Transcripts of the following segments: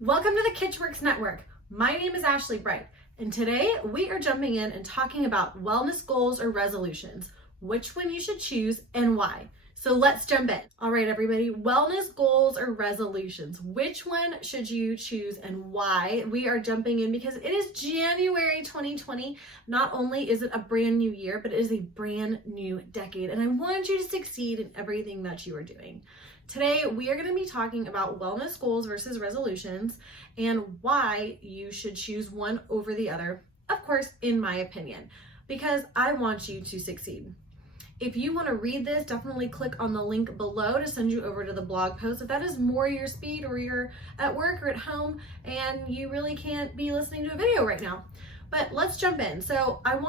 Welcome to the Kitchworks Network. My name is Ashley Bright, and today we are jumping in and talking about wellness goals or resolutions, which one you should choose and why. So let's jump in. All right, everybody, wellness goals or resolutions, which one should you choose and why? We are jumping in because it is January 2020. Not only is it a brand new year, but it is a brand new decade, and I want you to succeed in everything that you are doing. Today, we are going to be talking about wellness goals versus resolutions and why you should choose one over the other, of course, in my opinion, because I want you to succeed. If you want to read this, definitely click on the link below to send you over to the blog post. If that is more your speed, or you're at work or at home and you really can't be listening to a video right now. But let's jump in. So I've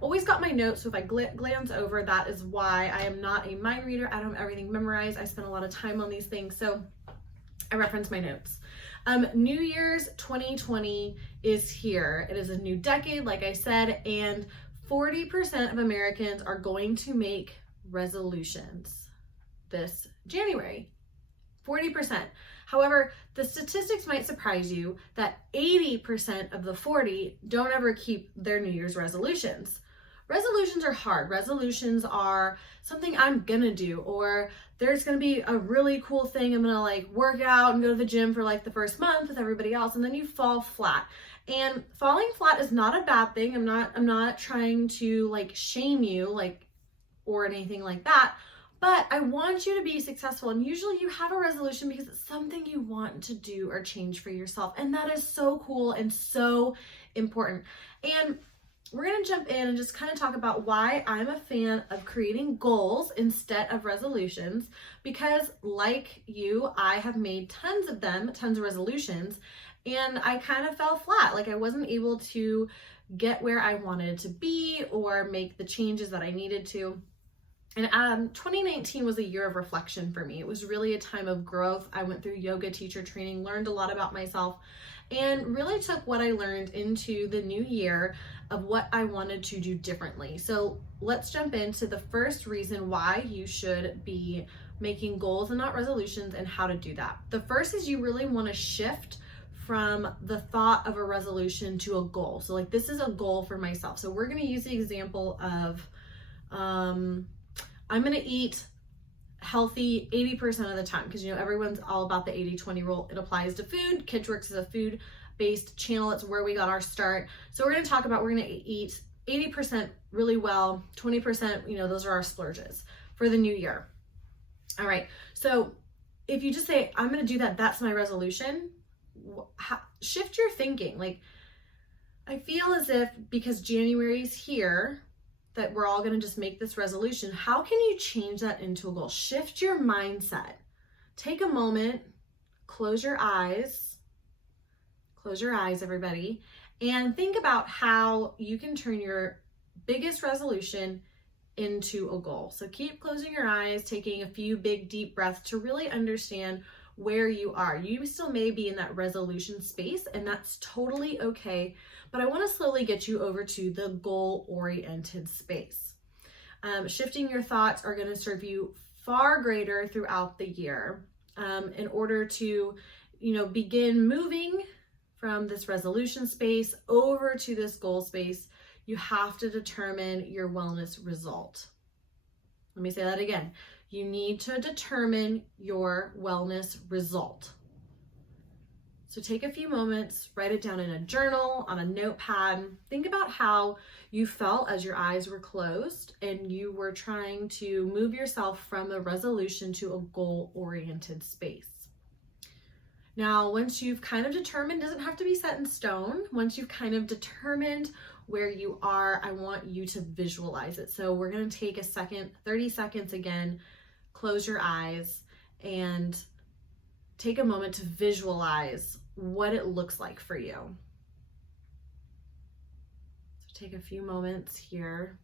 always got my notes, so if I glance over, that is why. I am not a mind reader. I don't have everything memorized. I spend a lot of time on these things, so I reference my notes. New Year's 2020 is here. It is a new decade, like I said, and 40% of Americans are going to make resolutions this January. 40%. However, the statistics might surprise you that 80% of the 40 don't ever keep their New Year's resolutions. Resolutions are hard. Resolutions are something I'm gonna do, or there's gonna be a really cool thing. I'm gonna work out and go to the gym for the first month with everybody else, and then you fall flat. And falling flat is not a bad thing. I'm not trying to shame you or anything like that. But I want you to be successful, and usually you have a resolution because it's something you want to do or change for yourself, and that is so cool and so important. And we're going to jump in and just kind of talk about why I'm a fan of creating goals instead of resolutions, because like you, I have made tons of resolutions, and I kind of fell flat. I wasn't able to get where I wanted to be or make the changes that I needed to. And 2019 was a year of reflection for me. It was really a time of growth. I went through yoga teacher training, learned a lot about myself, and really took what I learned into the new year of what I wanted to do differently. So let's jump into the first reason why you should be making goals and not resolutions, and how to do that. The first is you really want to shift from the thought of a resolution to a goal. So this is a goal for myself. So we're going to use the example of I'm going to eat healthy 80% of the time, because everyone's all about the 80-20 rule. It applies to food. Kitchworks is a food-based channel. It's where we got our start. So we're going to eat 80% really well, 20%, those are our splurges for the new year. All right. So if you just say, I'm going to do that, that's my resolution, shift your thinking. I feel as if because January's here, that we're all going to just make this resolution. How can you change that into a goal? Shift your mindset. Take a moment, close your eyes, everybody, and think about how you can turn your biggest resolution into a goal. So keep closing your eyes, taking a few big deep breaths to really understand where you are. You still may be in that resolution space, and that's totally okay, but I want to slowly get you over to the goal-oriented space. Shifting your thoughts are going to serve you far greater throughout the year. In order to, begin moving from this resolution space over to this goal space, you have to determine your wellness result. Let me say that again. You need to determine your wellness result. So take a few moments, write it down in a journal, on a notepad. Think about how you felt as your eyes were closed and you were trying to move yourself from a resolution to a goal-oriented space. Now, once you've kind of determined, doesn't have to be set in stone, once you've kind of determined where you are, I want you to visualize it. So we're going to take a second, 30 seconds again, close your eyes and take a moment to visualize what it looks like for you. So take a few moments here.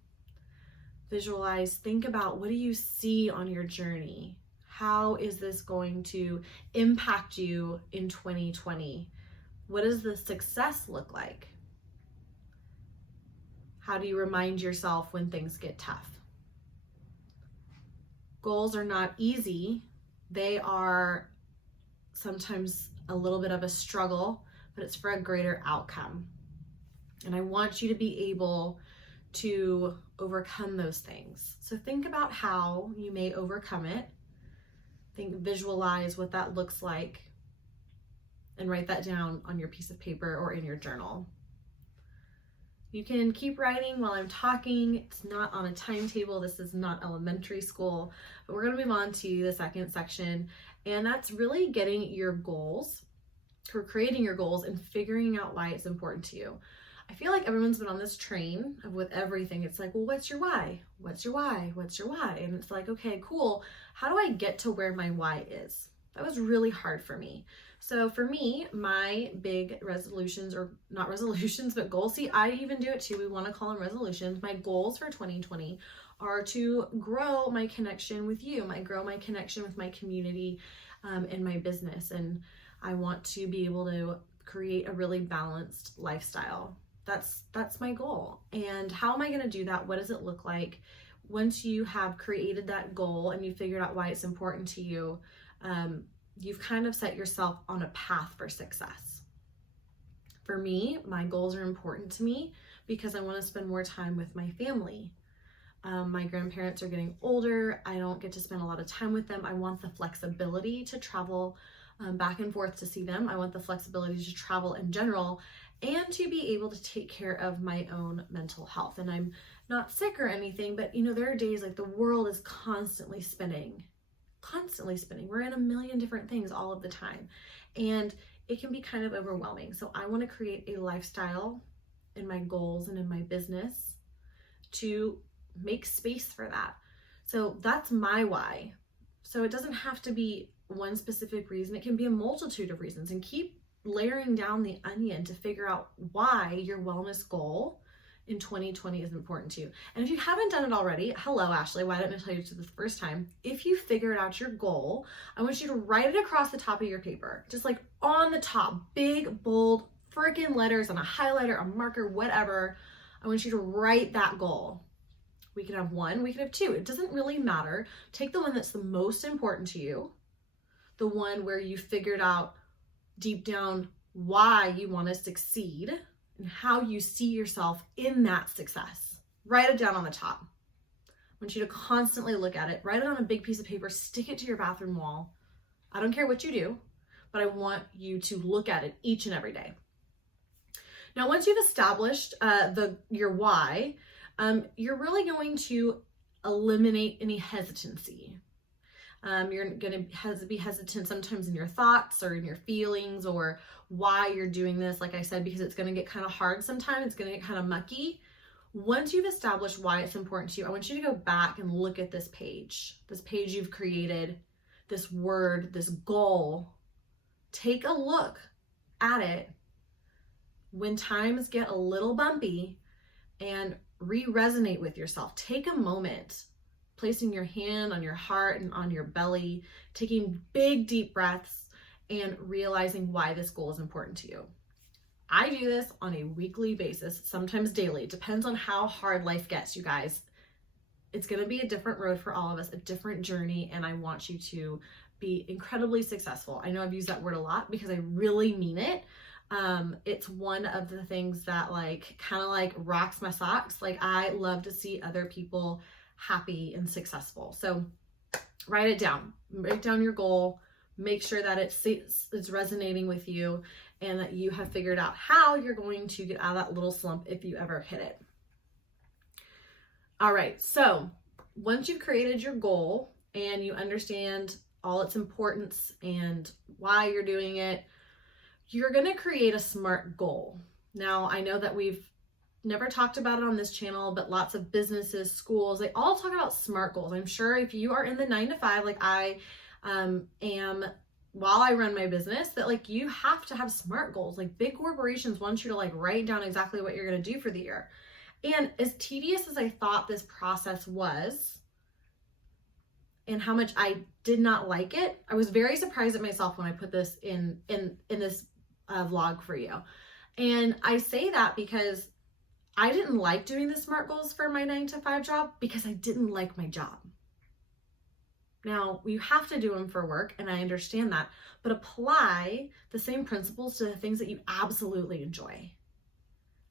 Visualize, think about, what do you see on your journey? How is this going to impact you in 2020? What does the success look like? How do you remind yourself when things get tough? Goals are not easy. They are sometimes a little bit of a struggle, but it's for a greater outcome. And I want you to be able to overcome those things. So think about how you may overcome it. Visualize what that looks like and write that down on your piece of paper or in your journal. You can keep writing while I'm talking. It's not on a timetable. This is not elementary school, but we're going to move on to the second section, and that's really getting your goals, or creating your goals and figuring out why it's important to you. I feel like everyone's been on this train with everything. It's like, well, what's your why? What's your why? What's your why? And it's like, okay, cool. How do I get to where my why is? That was really hard for me. So for me, my big resolutions, or not resolutions, but goals, see, I even do it too. We want to call them resolutions. My goals for 2020 are to grow my connection with you, grow my connection with my community and my business. And I want to be able to create a really balanced lifestyle. That's my goal. And how am I going to do that? What does it look like? Once you have created that goal and you figured out why it's important to you, you've kind of set yourself on a path for success. For me, my goals are important to me because I want to spend more time with my family. My grandparents are getting older. I don't get to spend a lot of time with them. I want the flexibility to travel back and forth to see them. I want the flexibility to travel in general and to be able to take care of my own mental health. And I'm not sick or anything, but there are days like the world is constantly spinning. We're in a million different things all of the time, and it can be kind of overwhelming. So I want to create a lifestyle in my goals and in my business to make space for that. So that's my why. So it doesn't have to be one specific reason. It can be a multitude of reasons, and keep layering down the onion to figure out why your wellness goal in 2020 is important to you. And if you haven't done it already, hello, Ashley, why didn't I tell you to this the first time? If you figured out your goal, I want you to write it across the top of your paper, just like on the top, big, bold, freaking letters on a highlighter, a marker, whatever. I want you to write that goal. We can have one, we can have two. It doesn't really matter. Take the one that's the most important to you, the one where you figured out deep down why you want to succeed and how you see yourself in that success. Write it down on the top. I want you to constantly look at it. Write it on a big piece of paper, stick it to your bathroom wall. I don't care what you do, but I want you to look at it each and every day. Now, once you've established your why, you're really going to eliminate any hesitancy. You're going to be hesitant sometimes in your thoughts or in your feelings or why you're doing this, like I said, because it's going to get kind of hard sometimes. It's going to get kind of mucky. Once you've established why it's important to you, I want you to go back and look at this page you've created, this word, this goal. Take a look at it when times get a little bumpy and re-resonate with yourself. Take a moment, placing your hand on your heart and on your belly, taking big, deep breaths, and realizing why this goal is important to you. I do this on a weekly basis, sometimes daily. It depends on how hard life gets, you guys. It's going to be a different road for all of us, a different journey, and I want you to be incredibly successful. I know I've used that word a lot because I really mean it. It's one of the things that kind of rocks my socks. I love to see other people happy and successful. So write it down, write down your goal, make sure that it's resonating with you and that you have figured out how you're going to get out of that little slump if you ever hit it. All right, so once you've created your goal and you understand all its importance and why you're doing it, you're going to create a SMART goal. Now, I know that we've never talked about it on this channel, but lots of businesses, schools, they all talk about SMART goals. I'm sure if you are in the 9 to 5, like I am while I run my business, that you have to have SMART goals. Big corporations want you to write down exactly what you're going to do for the year. And as tedious as I thought this process was, and how much I did not like it, I was very surprised at myself when I put this in this vlog for you. And I say that because I didn't like doing the SMART goals for my 9 to 5 job because I didn't like my job. Now, you have to do them for work, and I understand that, but apply the same principles to the things that you absolutely enjoy.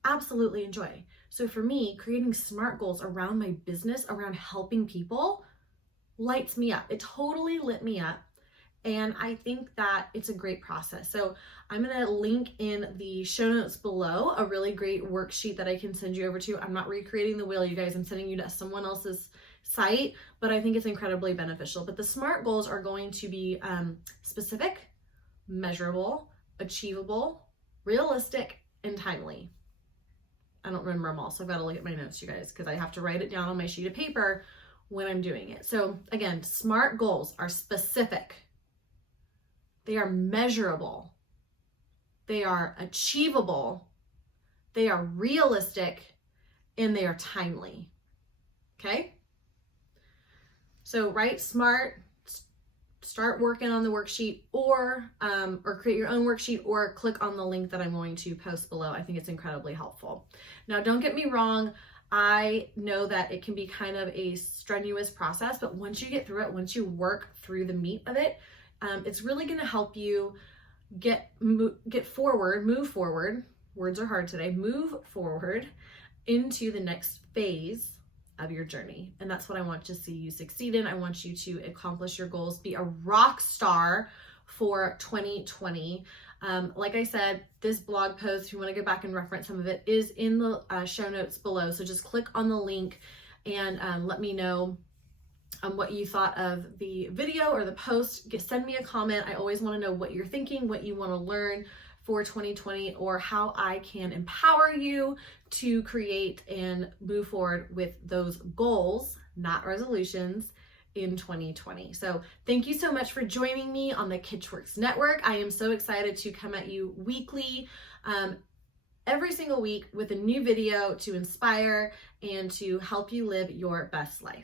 Absolutely enjoy. So for me, creating SMART goals around my business, around helping people, lights me up. It totally lit me up. And I think that it's a great process. So I'm going to link in the show notes below a really great worksheet that I can send you over to. I'm not recreating the wheel, you guys. I'm sending you to someone else's site, but I think it's incredibly beneficial. But the SMART goals are going to be specific, measurable, achievable, realistic, and timely. I don't remember them all, so I've got to look at my notes, you guys, because I have to write it down on my sheet of paper when I'm doing it. So again, SMART goals are specific. They are measurable. They are achievable. They are realistic, and they are timely. Okay? So write SMART, start working on the worksheet, or create your own worksheet, or click on the link that I'm going to post below. I think it's incredibly helpful. Now, don't get me wrong. I know that it can be kind of a strenuous process, but once you get through it, once you work through the meat of it, it's really going to help you move forward. Words are hard today. Move forward into the next phase of your journey. And that's what I want to see you succeed in. I want you to accomplish your goals, be a rock star for 2020. Like I said, this blog post, if you want to go back and reference some of it, is in the show notes below. So just click on the link and let me know what you thought of the video or the post. Send me a comment. I always want to know what you're thinking, what you want to learn for 2020, or how I can empower you to create and move forward with those goals, not resolutions, in 2020. So thank you so much for joining me on the Kitschworks Network. I am so excited to come at you weekly, every single week, with a new video to inspire and to help you live your best life.